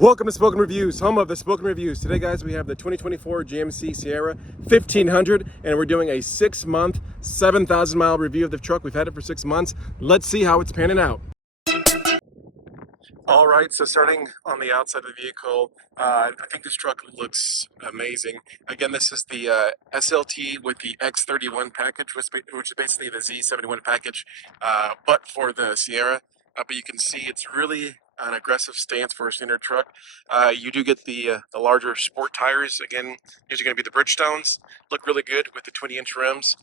Welcome to Spoken Reviews, home of the Spoken Reviews. Today, guys, we have the 2024 GMC Sierra 1500, and we're doing a 6-month, 7,000-mile review of the truck. We've had it for 6 months. Let's see how it's panning out. All right, so starting on the outside of the vehicle, I think this truck looks amazing. Again, this is the SLT with the X31 package, which is basically the Z71 package, but for the Sierra. But you can see it's really an aggressive stance for a standard truck. You do get the larger sport tires. Again, these are going to be the Bridgestones. Look really good with the 20-inch rims.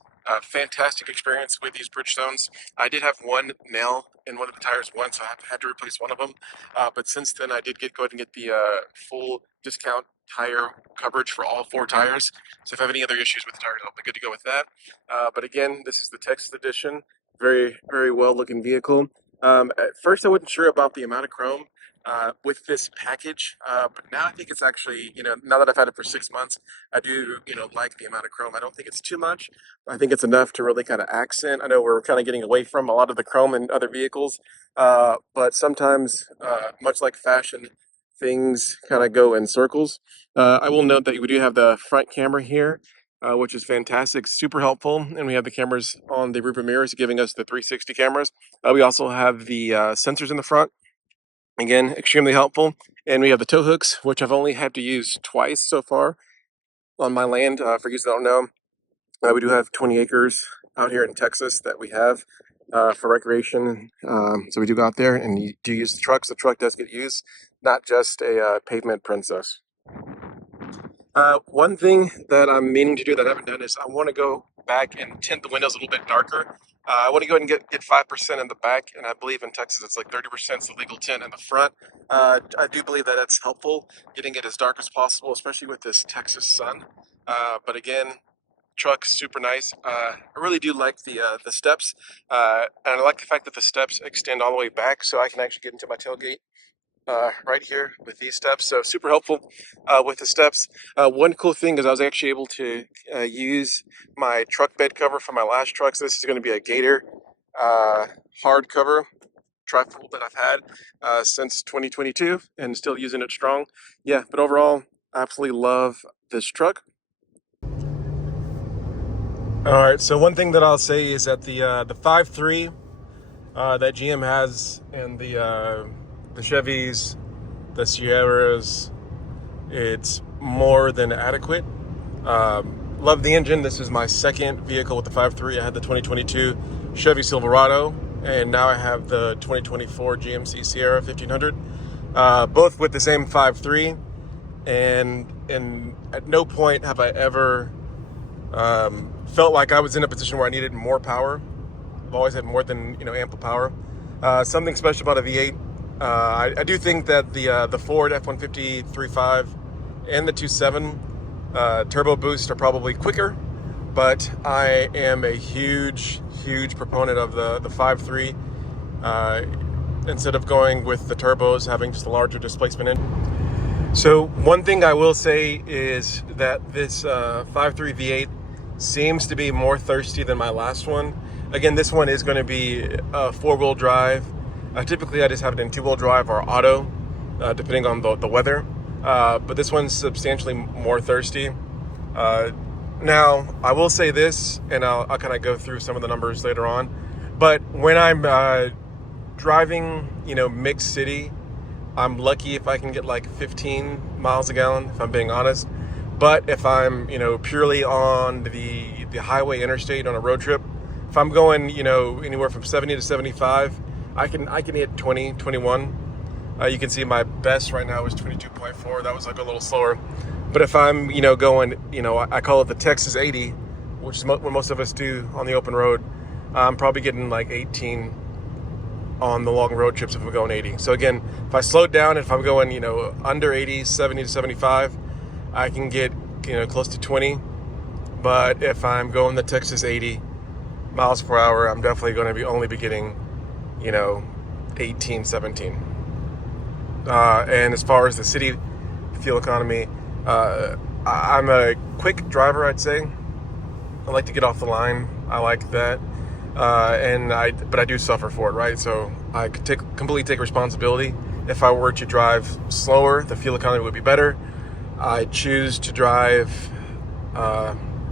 Fantastic experience with these Bridgestones. I did have one nail in one of the tires once, so I had to replace one of them. But since then, I did go ahead and get the full discount tire coverage for all 4 tires. So if I have any other issues with the tires, I'll be good to go with that. But again, this is the Texas edition. Very, very well looking vehicle. At first, I wasn't sure about the amount of chrome with this package, but now I think it's actually, now that I've had it for 6 months, I do, like the amount of chrome. I don't think it's too much. I think it's enough to really kind of accent. I know we're kind of getting away from a lot of the chrome in other vehicles, but sometimes, much like fashion, things kind of go in circles. I will note that we do have the front camera here, which is fantastic, super helpful. And we have the cameras on the rearview mirrors giving us the 360 cameras. We also have the sensors in the front. Again, extremely helpful. And we have the tow hooks, which I've only had to use twice so far on my land. For you that don't know, we do have 20 acres out here in Texas that we have for recreation. So we do go out there and you do use the trucks. The truck does get used, not just a pavement princess. One thing that I'm meaning to do that I haven't done is I want to go back and tint the windows a little bit darker. I want to go ahead and get 5% in the back, and I believe in Texas it's like 30% is the legal tint in the front. I do believe that that's helpful, getting it as dark as possible, especially with this Texas sun. But again, truck's super nice. I really do like the steps, and I like the fact that the steps extend all the way back, so I can actually get into my tailgate right here with these steps. So super helpful with the steps. One cool thing is I was actually able to use my truck bed cover from my last truck. So this is going to be a Gator hard cover trifold that I've had since 2022 and still using it strong. Yeah, but overall, absolutely love this truck. All right, so one thing that I'll say is that the 5.3 that GM has and the Chevys, the Sierras, it's more than adequate. Love the engine. This is my second vehicle with the 5.3. I had the 2022 Chevy Silverado, and now I have the 2024 GMC Sierra 1500, both with the same 5.3. And at no point have I ever felt like I was in a position where I needed more power. I've always had more than ample power. Something special about a V8. I do think that the Ford F-150 3.5 and the 2.7 turbo boost are probably quicker, but I am a huge proponent of the 5.3 instead of going with the turbos, having just a larger displacement in. So one thing I will say is that this 5.3 V8 seems to be more thirsty than my last one. Again, this one is going to be a 4-wheel drive. Typically, I just have it in 2-wheel drive or auto, depending on the weather. But this one's substantially more thirsty. Now, I will say this, and I'll kind of go through some of the numbers later on. But when I'm driving, mixed city, I'm lucky if I can get like 15 miles a gallon, if I'm being honest. But if I'm, purely on the highway interstate on a road trip, if I'm going, anywhere from 70 to 75, I can hit 20, 21. You can see my best right now is 22.4. That was like a little slower. But if I'm, going, I call it the Texas 80, which is what most of us do on the open road. I'm probably getting like 18 on the long road trips if we're going 80. So again, if I slowed down, if I'm going, under 80, 70 to 75, I can get, close to 20. But if I'm going the Texas 80 miles per hour, I'm definitely going to be only be getting 18, 17. And as far as the city fuel economy, I'm a quick driver, I'd say. I like to get off the line. I like that. But I do suffer for it, right? So I could completely take responsibility if I were to drive slower, the fuel economy would be better. I choose to drive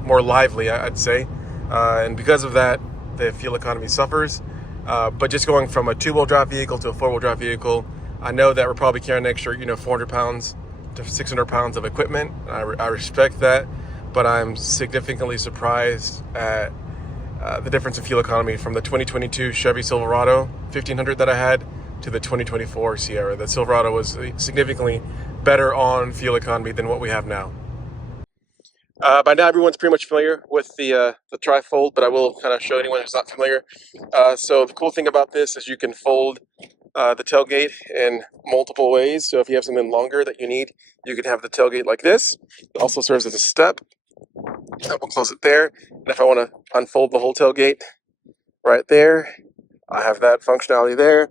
more lively, I'd say. And because of that, the fuel economy suffers. But just going from a two-wheel drive vehicle to a four-wheel drive vehicle, I know that we're probably carrying an extra, 400 pounds to 600 pounds of equipment. I respect that, but I'm significantly surprised at the difference in fuel economy from the 2022 Chevy Silverado 1500 that I had to the 2024 Sierra. The Silverado was significantly better on fuel economy than what we have now. By now, everyone's pretty much familiar with the tri-fold, but I will kind of show anyone who's not familiar. So the cool thing about this is you can fold the tailgate in multiple ways. So if you have something longer that you need, you can have the tailgate like this. It also serves as a step. I will close it there. And if I want to unfold the whole tailgate right there, I have that functionality there.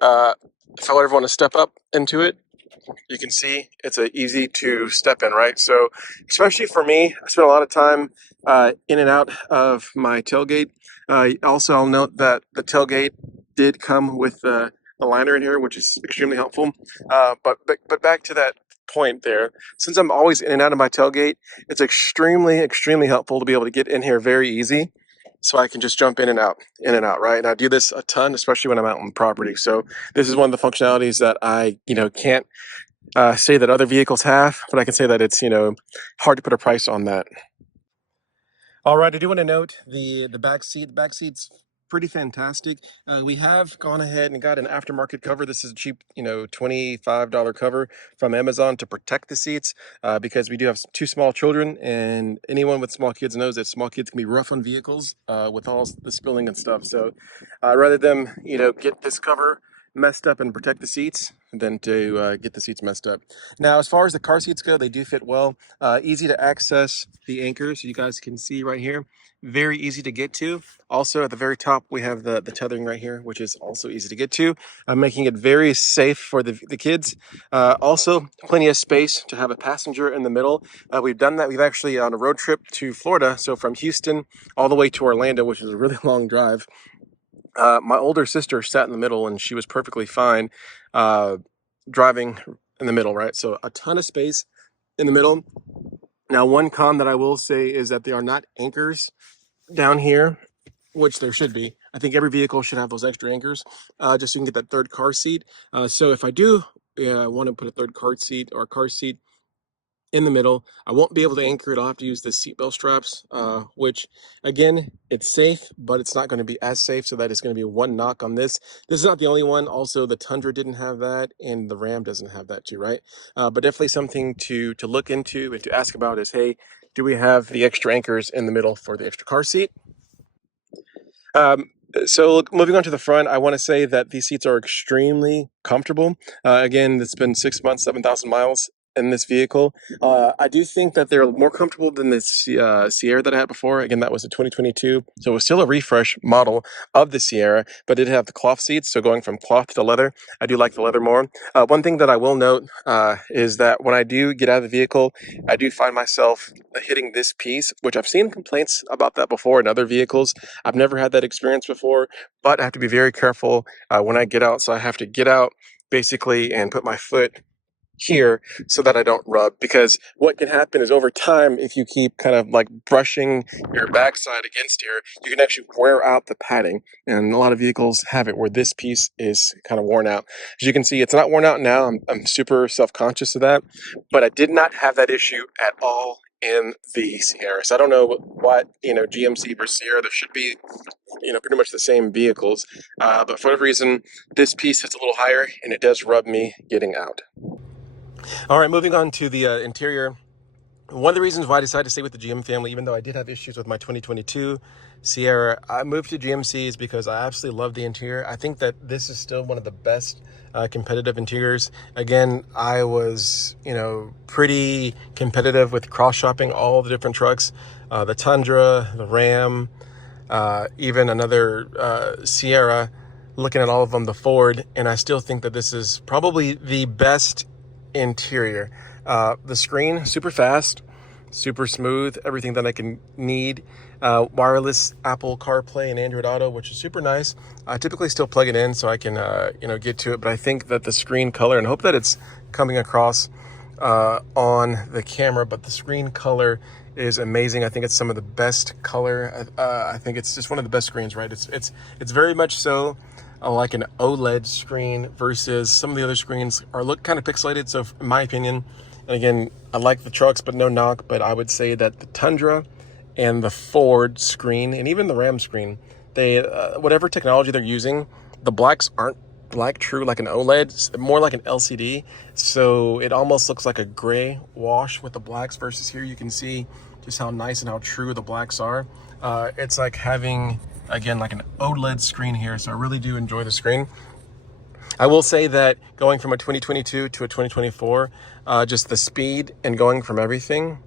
If I ever want to step up into it, you can see it's a easy to step in, right? So especially for me, I spend a lot of time in and out of my tailgate. Also, I'll note that the tailgate did come with the liner in here, which is extremely helpful. But back to that point there, since I'm always in and out of my tailgate, it's extremely helpful to be able to get in here very easy. So I can just jump in and out, right? And I do this a ton, especially when I'm out on property. So this is one of the functionalities that I, can't say that other vehicles have, but I can say that it's, hard to put a price on that. All right, I do want to note the back seat. The back seat's pretty fantastic. We have gone ahead and got an aftermarket cover. This is a cheap, $25 cover from Amazon to protect the seats because we do have two small children, and anyone with small kids knows that small kids can be rough on vehicles with all the spilling and stuff. So rather than, get this cover messed up and protect the seats than to get the seats messed up. Now, as far as the car seats go, they do fit well. Easy to access the anchors, you guys can see right here. Very easy to get to. Also, at the very top, we have the tethering right here, which is also easy to get to, making it very safe for the kids. Also, plenty of space to have a passenger in the middle. We've done that. We've actually on a road trip to Florida, so from Houston all the way to Orlando, which is a really long drive. My older sister sat in the middle and she was perfectly fine driving in the middle, right? So a ton of space in the middle. Now, one con that I will say is that there are not anchors down here, which there should be. I think every vehicle should have those extra anchors just so you can get that third car seat. So if I do want to put a third car seat or a car seat in the middle, I won't be able to anchor it. I'll have to use the seatbelt straps, which again, it's safe, but it's not going to be as safe. So that is going to be one knock on this. This is not the only one. Also, the Tundra didn't have that, and the Ram doesn't have that too, right? But definitely something to look into and to ask about is, hey, do we have the extra anchors in the middle for the extra car seat? So moving on to the front, I want to say that these seats are extremely comfortable. Again, it's been 6 months, 7,000 miles in this vehicle. I do think that they're more comfortable than the Sierra that I had before. Again, that was a 2022, so it was still a refresh model of the Sierra, but it did have the cloth seats. So going from cloth to leather, I do like the leather more. One thing that I will note is that when I do get out of the vehicle, I do find myself hitting this piece, which I've seen complaints about that before in other vehicles. I've never had that experience before, but I have to be very careful when I get out. So I have to get out basically and put my foot here so that I don't rub, because what can happen is over time, if you keep kind of like brushing your backside against here, you can actually wear out the padding, and a lot of vehicles have it where this piece is kind of worn out. As you can see, it's not worn out now. I'm super self-conscious of that, but I did not have that issue at all in the Sierra. So I don't know what, GMC versus Sierra, there should be, pretty much the same vehicles, but for whatever reason, this piece is a little higher and it does rub me getting out. All right, moving on to the interior. One of the reasons why I decided to stay with the GM family, even though I did have issues with my 2022 Sierra, I moved to GMC is because I absolutely love the interior. I think that this is still one of the best competitive interiors. Again, I was, pretty competitive with cross-shopping all the different trucks, the Tundra, the Ram, even another Sierra, looking at all of them, the Ford, and I still think that this is probably the best interior. The screen, super fast, super smooth, everything that I can need. wireless Apple CarPlay and Android Auto, which is super nice. I typically still plug it in so I can, get to it, but I think that the screen color, and I hope that it's coming across on the camera, but the screen color is amazing. I think it's some of the best color. I think it's just one of the best screens, right? It's very much so like an OLED screen versus some of the other screens look kind of pixelated. So in my opinion, and again, I like the trucks, but no knock, but I would say that the Tundra and the Ford screen and even the Ram screen, they whatever technology they're using, the blacks aren't like true like an OLED, it's more like an LCD. So it almost looks like a gray wash with the blacks versus here you can see just how nice and how true the blacks are. It's like having, again, like an OLED screen here. So I really do enjoy the screen. I will say that going from a 2022 to a 2024, just the speed and going from everything,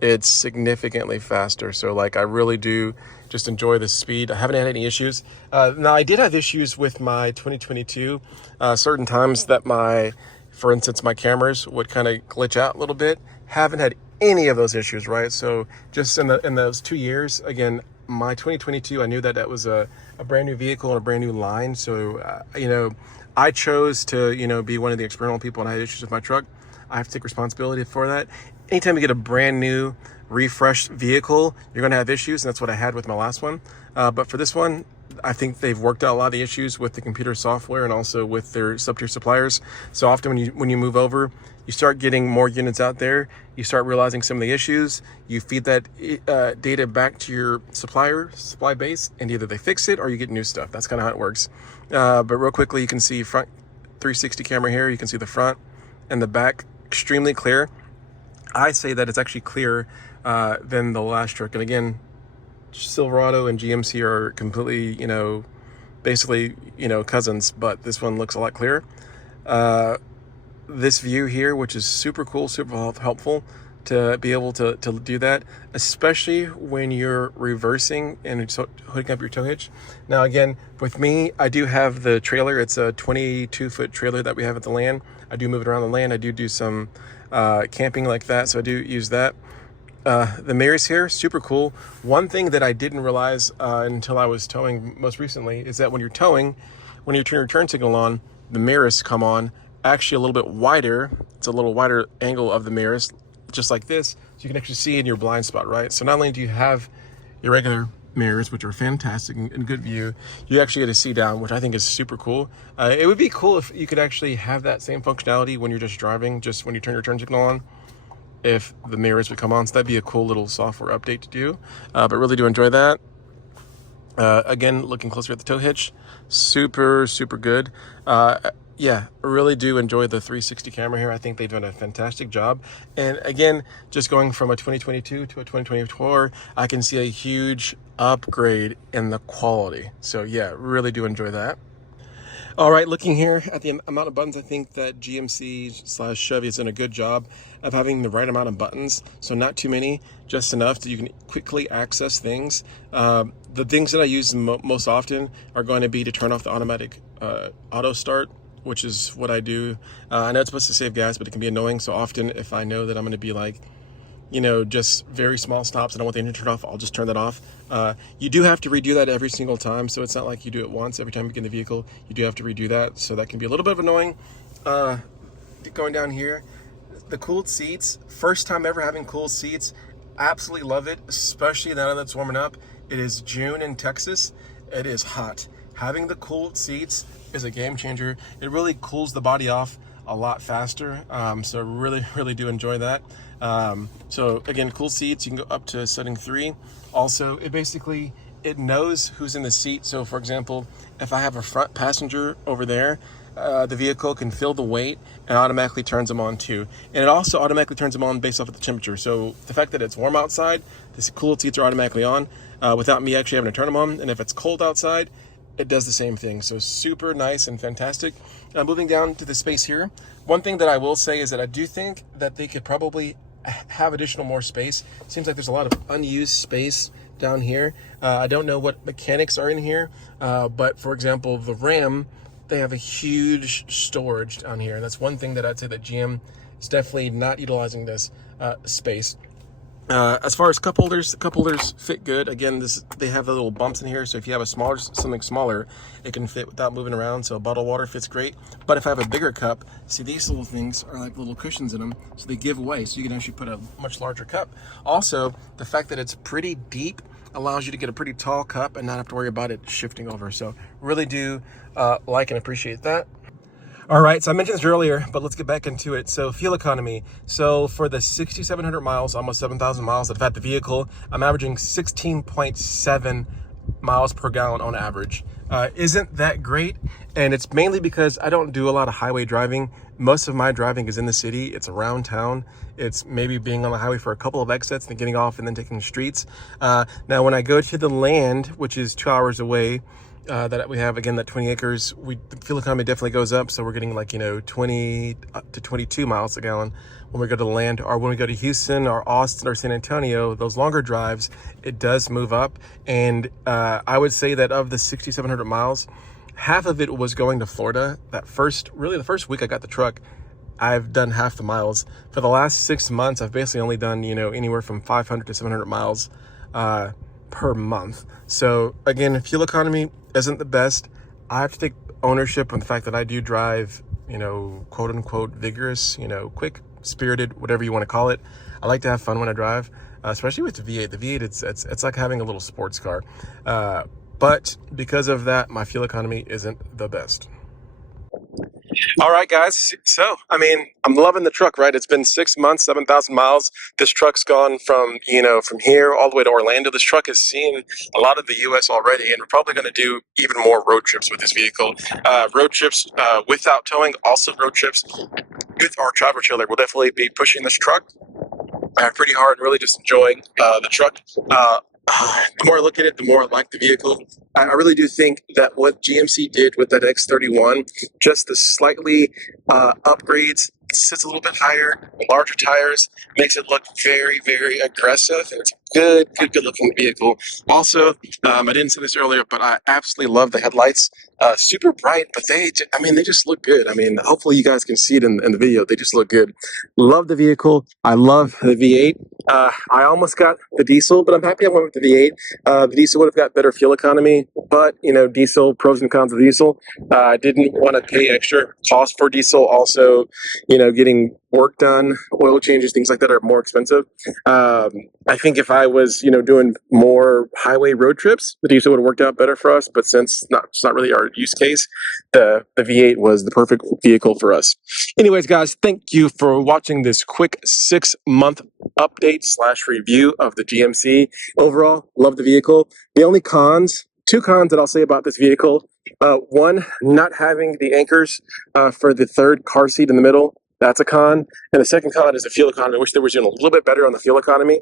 it's significantly faster. So like I really do just enjoy the speed. I haven't had any issues. Now I did have issues with my 2022, certain times that for instance, my cameras would kind of glitch out a little bit. Haven't had any of those issues, right? So just in those 2 years, again, my 2022, I knew that was a brand new vehicle and a brand new line. So, I chose to, be one of the experimental people, and I had issues with my truck. I have to take responsibility for that. Anytime you get a brand new refreshed vehicle, you're going to have issues, and that's what I had with my last one. But for this one, I think they've worked out a lot of the issues with the computer software and also with their sub-tier suppliers. So often when you move over, you start getting more units out there. You start realizing some of the issues. You feed that data back to your supply base, and either they fix it or you get new stuff. That's kind of how it works. But real quickly, you can see front 360 camera here. You can see the front and the back extremely clear. I say that it's actually clearer than the last truck. And again, Silverado and GMC are completely, basically, cousins, but this one looks a lot clearer. This view here, which is super cool, super helpful to be able to do that, especially when you're reversing and hooking up your tow hitch. Now, again, with me, I do have the trailer. It's a 22-foot trailer that we have at the land. I do move it around the land. I do some camping like that, so I do use that. The mirrors here, super cool. One thing that I didn't realize until I was towing most recently is that when you're towing, when you turn your turn signal on, the mirrors come on actually a little bit wider. It's a little wider angle of the mirrors, just like this, so you can actually see in your blind spot, right? So not only do you have your regular mirrors, which are fantastic and good view, you actually get to see down, which I think is super cool. It would be cool if you could actually have that same functionality when you're just driving, just when you turn your turn signal on, if the mirrors would come on. So that'd be a cool little software update to do, but really do enjoy that. Again, looking closer at the tow hitch, super good. Yeah, I really do enjoy the 360 camera here. I think they've done a fantastic job. And again, just going from a 2022 to a 2024, I can see a huge upgrade in the quality. So yeah, really do enjoy that. All right, looking here at the amount of buttons, I think that GMC/Chevy has done a good job of having the right amount of buttons. So not too many, just enough that you can quickly access things. The things that I use most often are going to be to turn off the automatic auto start, which is what I do. I know it's supposed to save gas, but it can be annoying. So often if I know that I'm going to be like, just very small stops, I don't want the engine turned off, I'll just turn that off. You do have to redo that every single time. So it's not like you do it once. Every time you get in the vehicle, you do have to redo that. So that can be a little bit of annoying. Going down here, the cooled seats, first time ever having cooled seats. Absolutely love it, especially now that it's warming up. It is June in Texas. It is hot. Having the cooled seats is a game changer. It really cools the body off a lot faster. So really do enjoy that. So again, cool seats, you can go up to setting 3. Also, it knows who's in the seat. So for example, if I have a front passenger over there, the vehicle can feel the weight and automatically turns them on too. And it also automatically turns them on based off of the temperature. So the fact that it's warm outside, the cooled seats are automatically on without me actually having to turn them on. And if it's cold outside, it does the same thing. So super nice and fantastic. Moving down to the space here, one thing that I will say is that I do think that they could probably have more space. Seems like there's a lot of unused space down here. I don't know what mechanics are in here, but for example, the Ram, they have a huge storage down here. And that's one thing that I'd say that GM is definitely not utilizing this space. As far as cup holders, the cup holders fit good. Again, they have the little bumps in here, so if you have something smaller, it can fit without moving around. So a bottle of water fits great. But if I have a bigger cup, see, these little things are like little cushions in them, so they give away. So you can actually put a much larger cup. Also, the fact that it's pretty deep allows you to get a pretty tall cup and not have to worry about it shifting over. So really do like and appreciate that. All right, so I mentioned this earlier, but let's get back into it. So fuel economy. So for the 6,700 miles, almost 7,000 miles that I've had the vehicle, I'm averaging 16.7 miles per gallon on average. Isn't that great? And it's mainly because I don't do a lot of highway driving. Most of my driving is in the city. It's around town. It's maybe being on the highway for a couple of exits and getting off and then taking the streets. Now, when I go to the land, which is 2 hours away, that we have, again, that 20 acres, the fuel economy definitely goes up. So we're getting like, 20 to 22 miles a gallon when we go to the land. Or when we go to Houston or Austin or San Antonio, those longer drives, it does move up. And I would say that of the 6,700 miles, half of it was going to Florida. The first week I got the truck, I've done half the miles. For the last 6 months, I've basically only done, anywhere from 500 to 700 miles per month. So again, fuel economy isn't the best. I have to take ownership on the fact that I do drive, quote unquote vigorous, quick, spirited, whatever you want to call it. I like to have fun when I drive, especially with the V8. The V8, it's like having a little sports car. But because of that, my fuel economy isn't the best. All right, guys. So, I'm loving the truck, right? It's been 6 months, 7,000 miles. This truck's gone from here all the way to Orlando. This truck has seen a lot of the U.S. already, and we're probably going to do even more road trips with this vehicle. Road trips without towing, also road trips with our travel trailer. We'll definitely be pushing this truck pretty hard, really just enjoying the truck. The more I look at it, the more I like the vehicle. I really do think that what GMC did with that X31, just the slightly upgrades, sits a little bit higher, larger tires, makes it look very, very aggressive, and it's a good looking vehicle. Also, I didn't say this earlier, but I absolutely love the headlights. Super bright, but they just look good. Hopefully you guys can see it in the video. They just look good. Love the vehicle. I love the V8. I almost got the diesel, but I'm happy I went with the V8. The diesel would have got better fuel economy, but diesel, pros and cons of diesel. I didn't want to pay extra cost for diesel. Also, getting work done, oil changes, things like that are more expensive. I think if I was, doing more highway road trips, the diesel would have worked out better for us. But since it's not really our use case, the V8 was the perfect vehicle for us. Anyways, guys, thank you for watching this quick 6-month update / review of the GMC. Overall, love the vehicle. The only two cons that I'll say about this vehicle. One, not having the anchors for the third car seat in the middle. That's a con. And the second con is the fuel economy. I wish they were doing a little bit better on the fuel economy.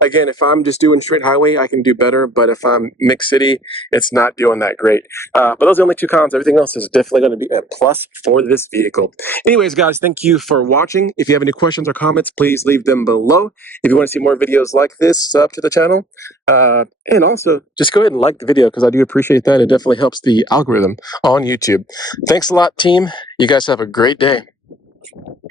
Again, if I'm just doing straight highway, I can do better. But if I'm mixed city, it's not doing that great. But those are the only two cons. Everything else is definitely going to be a plus for this vehicle. Anyways, guys, thank you for watching. If you have any questions or comments, please leave them below. If you want to see more videos like this, sub to the channel. And also, just go ahead and like the video because I do appreciate that. It definitely helps the algorithm on YouTube. Thanks a lot, team. You guys have a great day.